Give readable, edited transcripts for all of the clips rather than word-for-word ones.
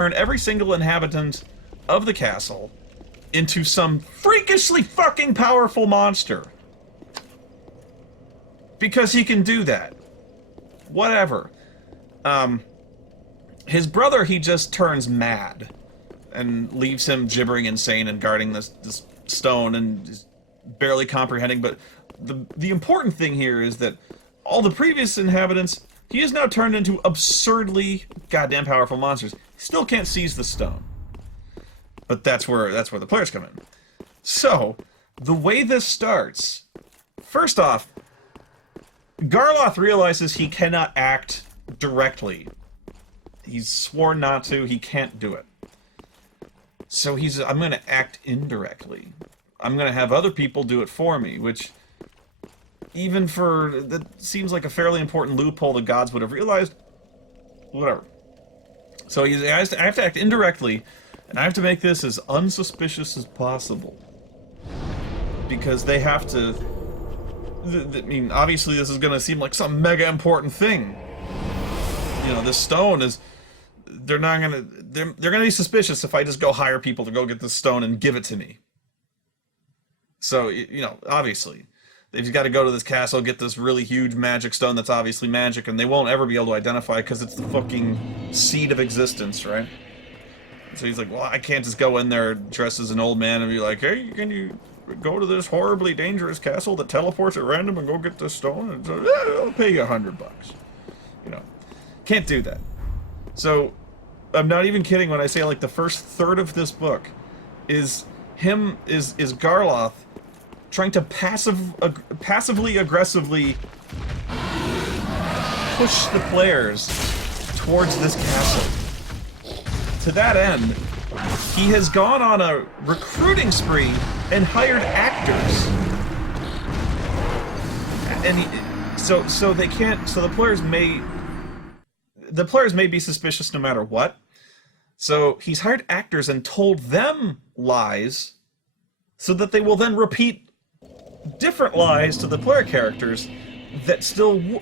turn every single inhabitant of the castle into some freakishly fucking powerful monster. Because he can do that. Whatever. His brother, he just turns mad and leaves him gibbering insane and guarding this stone and just barely comprehending. But the important thing here is that all the previous inhabitants, he has now turned into absurdly goddamn powerful monsters. He still can't seize the stone. But that's where the players come in. So, the way this starts, first off, Garloth realizes he cannot act directly. He's sworn not to, he can't do it. So I'm going to act indirectly. I'm going to have other people do it for me, which, even that seems like a fairly important loophole the gods would have realized. Whatever. So I have to act indirectly, and I have to make this as unsuspicious as possible. Because they have to... I mean, obviously this is going to seem like some mega important thing. You know, this stone is... They're going to be suspicious if I just go hire people to go get this stone and give it to me. So, you know, obviously, they've got to go to this castle, get this really huge magic stone that's obviously magic, and they won't ever be able to identify it because it's the fucking seed of existence, right? So he's like, well, I can't just go in there dressed as an old man and be like, hey, can you go to this horribly dangerous castle that teleports at random and go get this stone? And so, I'll pay you $100. You know, can't do that. So, I'm not even kidding when I say, like, the first third of this book is Garloth trying to passively aggressively push the players towards this castle. To that end, he has gone on a recruiting spree and hired actors. And so the players may be suspicious no matter what. So he's hired actors and told them lies so that they will then repeat different lies to the player characters that still...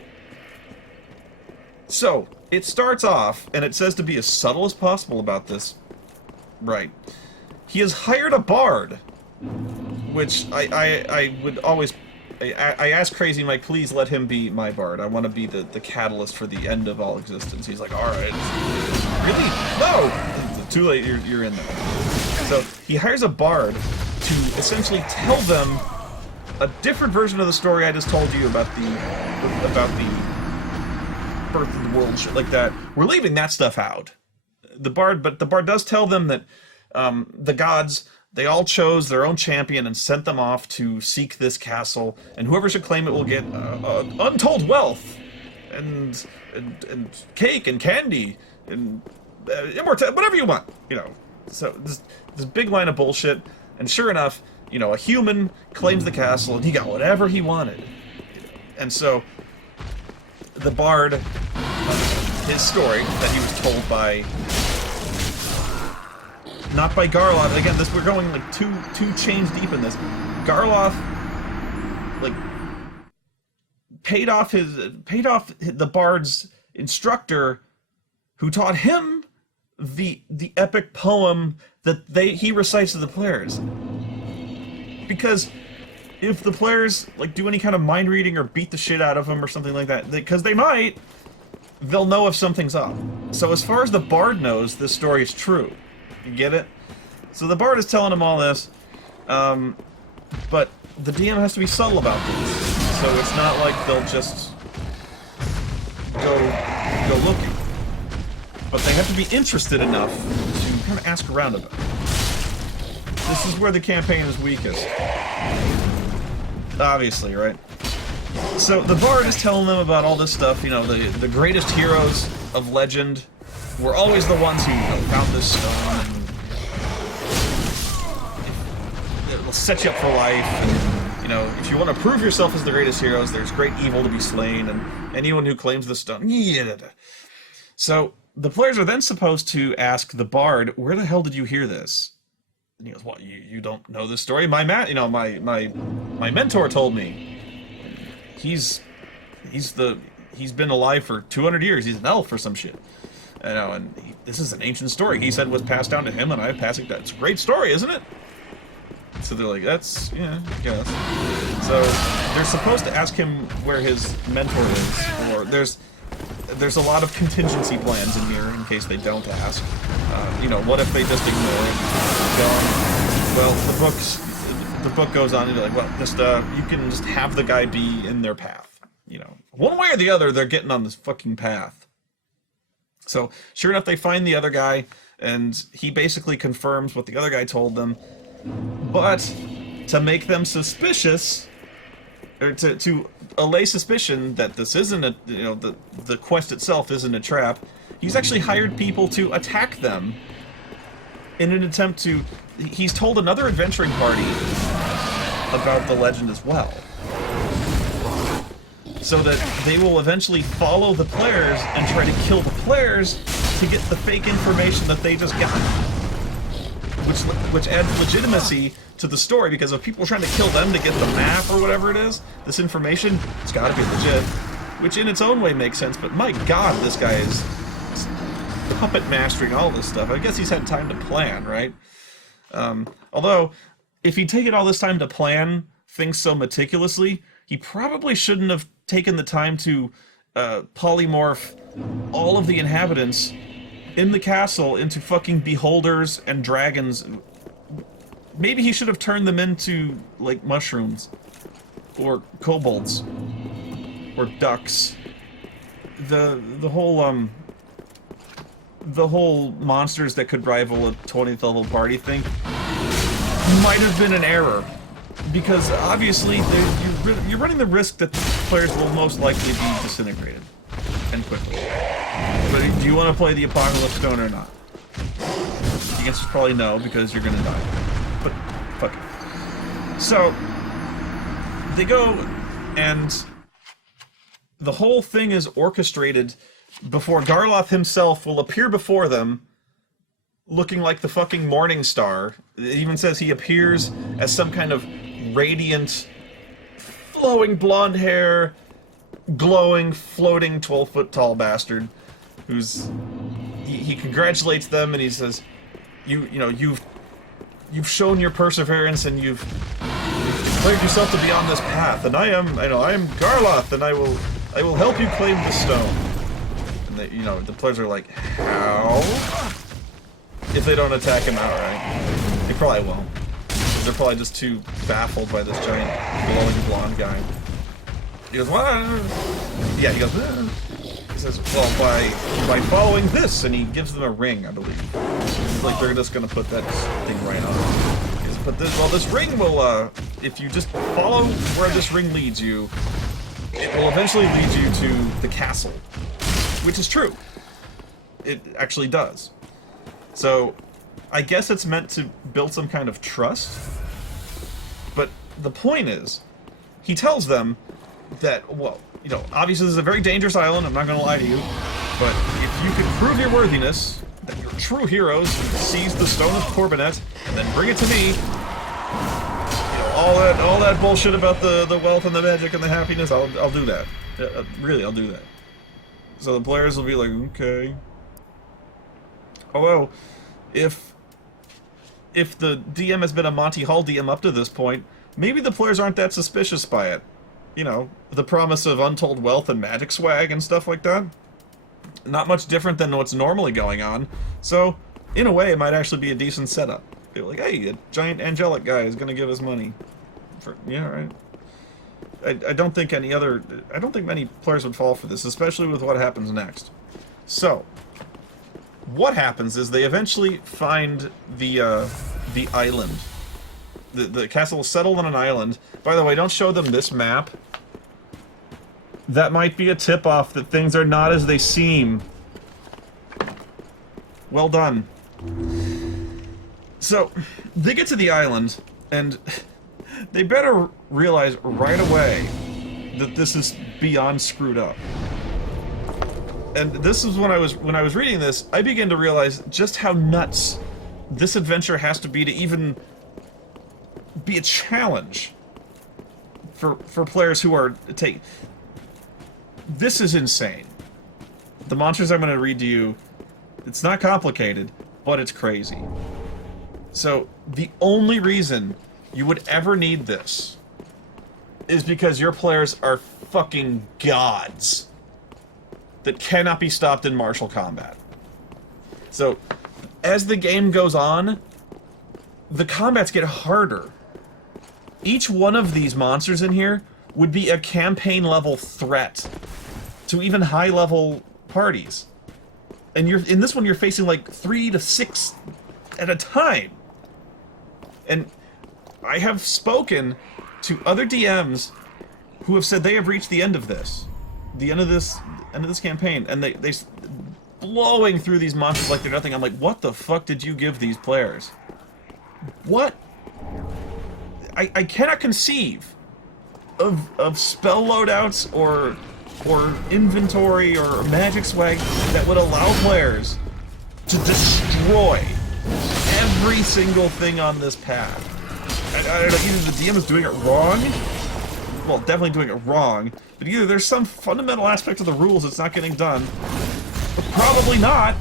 So, it starts off, and it says to be as subtle as possible about this. Right. He has hired a bard, which I would always... I asked Crazy Mike, please let him be my bard. I want to be the catalyst for the end of all existence. He's like, alright. Really? No! Too late, you're in there. So, he hires a bard to essentially tell them a different version of the story I just told you about the birth of the world, shit like that. We're leaving that stuff out. But the bard does tell them that the gods, they all chose their own champion and sent them off to seek this castle, and whoever should claim it will get untold wealth, and cake and candy, and immortality, whatever you want, you know. So this big line of bullshit, and sure enough, you know, a human claims the castle, and he got whatever he wanted. And so, the bard, his story that he was told by... Not by Garloth. Again, we're going like two chains deep in this. Garloth, like, paid off the bard's instructor, who taught him the epic poem that he recites to the players. Because if the players like do any kind of mind reading or beat the shit out of him or something like that, because they might, they'll know if something's up. So as far as the bard knows, this story is true. You get it? So the bard is telling him all this, but the DM has to be subtle about this. So it's not like they'll just go looking. But they have to be interested enough to kind of ask around about it. This is where the campaign is weakest. Obviously, right? So the bard is telling them about all this stuff, you know, the greatest heroes of legend were always the ones who, you know, found this stone, and it'll set you up for life, and, you know, if you want to prove yourself as the greatest heroes, there's great evil to be slain, and anyone who claims the stone... So, the players are then supposed to ask the bard, where the hell did you hear this? And he goes, what, you don't know this story? My mentor told me. He's been alive for 200 years. He's an elf or some shit. You know, and this is an ancient story. He said was passed down to him, and I'm passing that. It's a great story, isn't it? So they're like, that's, yeah, I guess. So they're supposed to ask him where his mentor is, or there's a lot of contingency plans in here in case they don't ask. You know, what if they just ignore it? Well, the book goes on and they're like, well, just you can just have the guy be in their path. You know, one way or the other, they're getting on this fucking path. So sure enough, they find the other guy, and he basically confirms what the other guy told them. But to make them suspicious, or to allay suspicion that this isn't a, you know, the quest itself isn't a trap, he's actually hired people to attack them in an attempt to. He's told another adventuring party about the legend as well, so that they will eventually follow the players and try to kill the players to get the fake information that they just got. Which adds legitimacy to the story, because if people are trying to kill them to get the map or whatever it is, this information, it's gotta be legit. Which in its own way makes sense, but my god, this guy is puppet mastering all this stuff. I guess he's had time to plan, right? Although, if he'd taken all this time to plan things so meticulously, he probably shouldn't have taken the time to polymorph all of the inhabitants in the castle into fucking beholders and dragons. Maybe he should have turned them into, like, mushrooms. Or kobolds. Or ducks. The whole monsters that could rival a 20th level party thing might have been an error. Because obviously you're running the risk that the players will most likely be disintegrated. And quickly. But do you want to play the Apocalypse Stone or not? The answer's probably no, because you're gonna die. But, fuck it. So, they go, and the whole thing is orchestrated before Garloth himself will appear before them, looking like the fucking Morning Star. It even says he appears as some kind of radiant, flowing blonde hair, glowing, floating 12-foot-tall bastard who's he congratulates them, and he says, you've shown your perseverance, and you've declared yourself to be on this path, and I am Garloth, and I will help you claim the stone. And they, the players are like, how? If they don't attack him outright. They probably won't. They're probably just too baffled by this giant glowing blonde guy. He goes, what? Yeah, he goes, he says, well, by following this, and he gives them a ring, I believe. It's like they're just gonna put that thing right on. He goes, but this ring will, if you just follow where this ring leads you, it will eventually lead you to the castle. Which is true. It actually does. So, I guess it's meant to build some kind of trust. But the point is, he tells them that, well, obviously this is a very dangerous island, I'm not going to lie to you, but if you can prove your worthiness, that you're true heroes who seize the Stone of Corbinet, and then bring it to me, all that bullshit about the wealth and the magic and the happiness, I'll do that. Really, I'll do that. So the players will be like, okay. Although, if the DM has been a Monty Hall DM up to this point, maybe the players aren't that suspicious by it. The promise of untold wealth and magic swag and stuff like that. Not much different than what's normally going on. So, in a way, it might actually be a decent setup. Be like, hey, a giant angelic guy is going to give us money. Yeah, right. I don't think many players would fall for this, especially with what happens next. So, what happens is they eventually find the island. The castle is settled on an island. By the way, don't show them this map. That might be a tip-off that things are not as they seem. Well done. So, they get to the island, and they better realize right away that this is beyond screwed up. And this is when I was reading this, I began to realize just how nuts this adventure has to be even be a challenge for players who are This is insane. The monsters I'm going to read to you, It's not complicated, but it's crazy. So, the only reason you would ever need this is because your players are fucking gods that cannot be stopped in martial combat. So, as the game goes on, the combats get harder. Each one of these monsters in here would be a campaign-level threat to even high-level parties. And in this one, you're facing like 3 to 6 at a time. And I have spoken to other DMs who have said they have reached the end of this. The end of this campaign. And they blowing through these monsters like they're nothing. I'm like, what the fuck did you give these players? What? I cannot conceive of spell loadouts or inventory or magic swag that would allow players to destroy every single thing on this path. I don't know, either the DM is doing it wrong, well, definitely doing it wrong, but either there's some fundamental aspect of the rules that's not getting done, but probably not.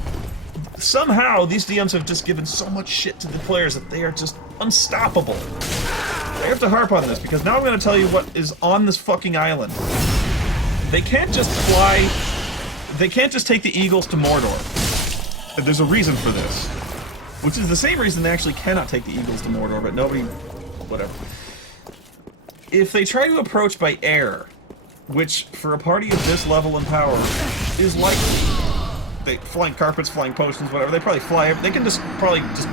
Somehow, these DMs have just given so much shit to the players that they are just unstoppable. I have to harp on this, because now I'm going to tell you what is on this fucking island. They can't just fly... They can't just take the Eagles to Mordor. There's a reason for this. Which is the same reason they actually cannot take the Eagles to Mordor, but nobody... whatever. If they try to approach by air, which, for a party of this level and power, is likely... They flying carpets, flying potions, whatever, they probably fly... They can just probably just...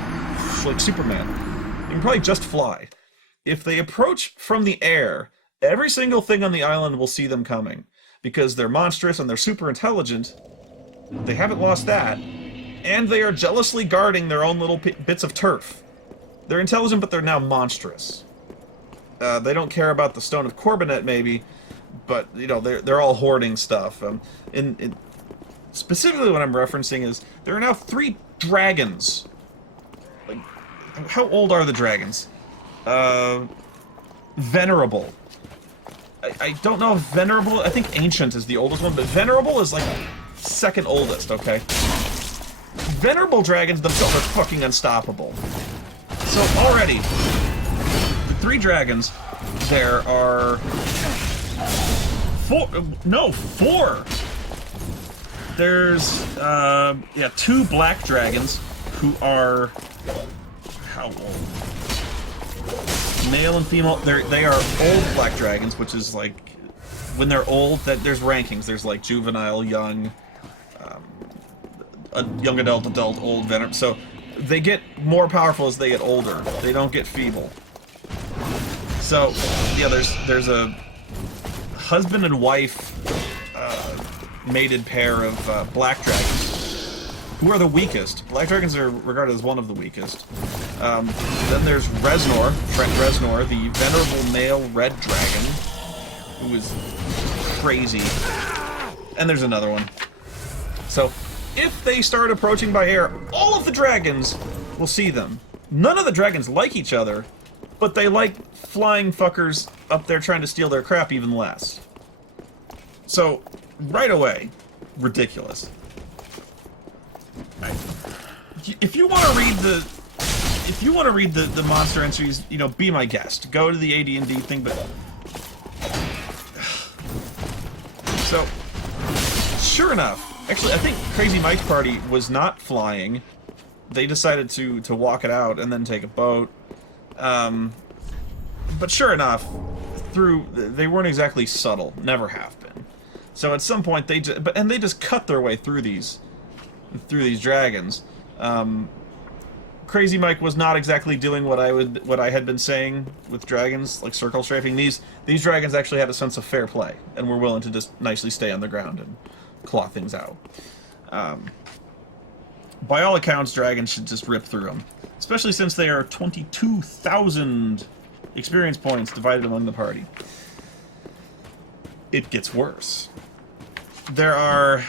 like Superman. They can probably just fly. If they approach from the air, every single thing on the island will see them coming. Because they're monstrous and they're super intelligent. They haven't lost that. And they are jealously guarding their own little bits of turf. They're intelligent, but they're now monstrous. They don't care about the Stone of Corbinet, maybe, but, you know, they're all hoarding stuff. Specifically what I'm referencing is, there are now 3 dragons. Like, how old are the dragons? Venerable. I don't know if Venerable... I think Ancient is the oldest one, but Venerable is, like, second oldest, okay? Venerable dragons themselves are fucking unstoppable. So, already, the 3 dragons, there are... 4... No, 4! There's, 2 black dragons, who are... How old? Male and female, they are old black dragons, which is like, when they're old, there's rankings. There's like juvenile, young, young adult, old, venom. So they get more powerful as they get older. They don't get feeble. So yeah, there's a husband and wife mated pair of black dragons. Who are the weakest? Black dragons are regarded as one of the weakest. Then there's Reznor, Trent Reznor, the venerable male red dragon, who is crazy. And there's another one. So, if they start approaching by air, all of the dragons will see them. None of the dragons like each other, but they like flying fuckers up there trying to steal their crap even less. So, right away, ridiculous. If you want to read the monster entries, you know, be my guest. Go to the AD&D thing, but so sure enough, actually, I think Crazy Mike's party was not flying. They decided to walk it out and then take a boat. But sure enough, they weren't exactly subtle. Never have been. So at some point they just cut their way through these dragons. Crazy Mike was not exactly doing what I had been saying with dragons, like circle strafing. These dragons actually had a sense of fair play and were willing to just nicely stay on the ground and claw things out. By all accounts, dragons should just rip through them, especially since they are 22,000 experience points divided among the party. It gets worse. There are...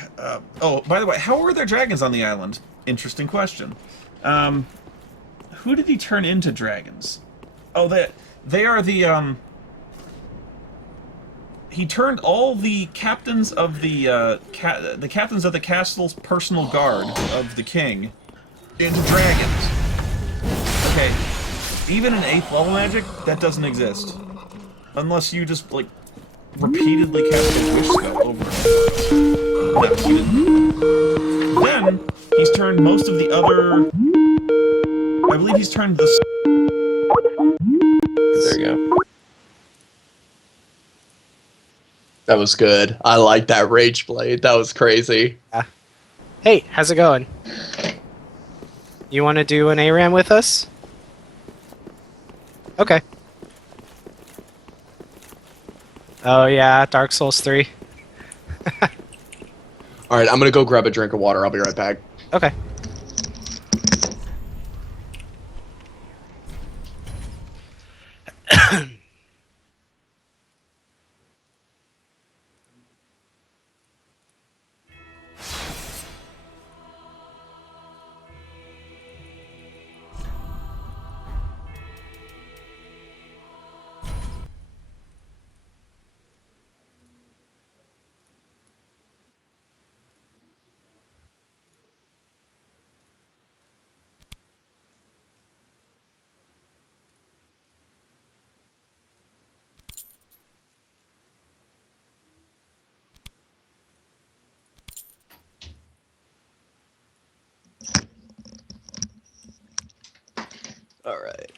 oh, by the way, how are there dragons on the island? Interesting question. Who did he turn into dragons? Oh, they are the, he turned all the captains of the captains of the castle's personal guard of the king into dragons. Okay, even in 8th level magic, that doesn't exist. Unless you just, like, repeatedly cast a wish spell over and over. No, he didn't. Then, he's turned most of the other... I believe he's turned the... There you go. That was good. I like that Rage Blade. That was crazy. Hey, how's it going? You want to do an ARAM with us? Okay. Oh yeah, Dark Souls 3. Alright, I'm gonna go grab a drink of water. I'll be right back. Okay. Alright.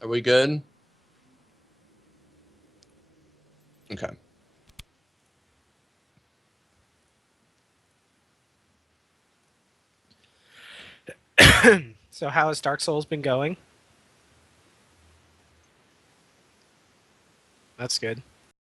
Are we good? Okay. So how has Dark Souls been going? That's good.